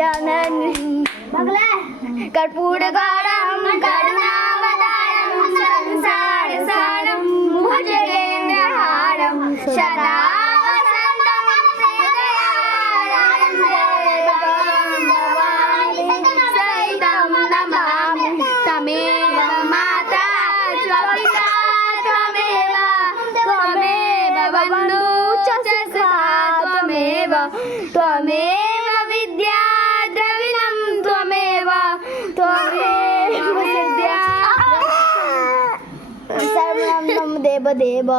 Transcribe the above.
गजानन कर्पूरगौरं करुणावतारं संसार सारं भुजगेन्द्रहारं सदा वसन्तं हृदयारविन्दे सहितं नमामि तमेव माता च पिता त्वमेव बन्धुश्च सखा त्वमेव विद्या द्रविणं त्वमेव विद्या सर्वं देव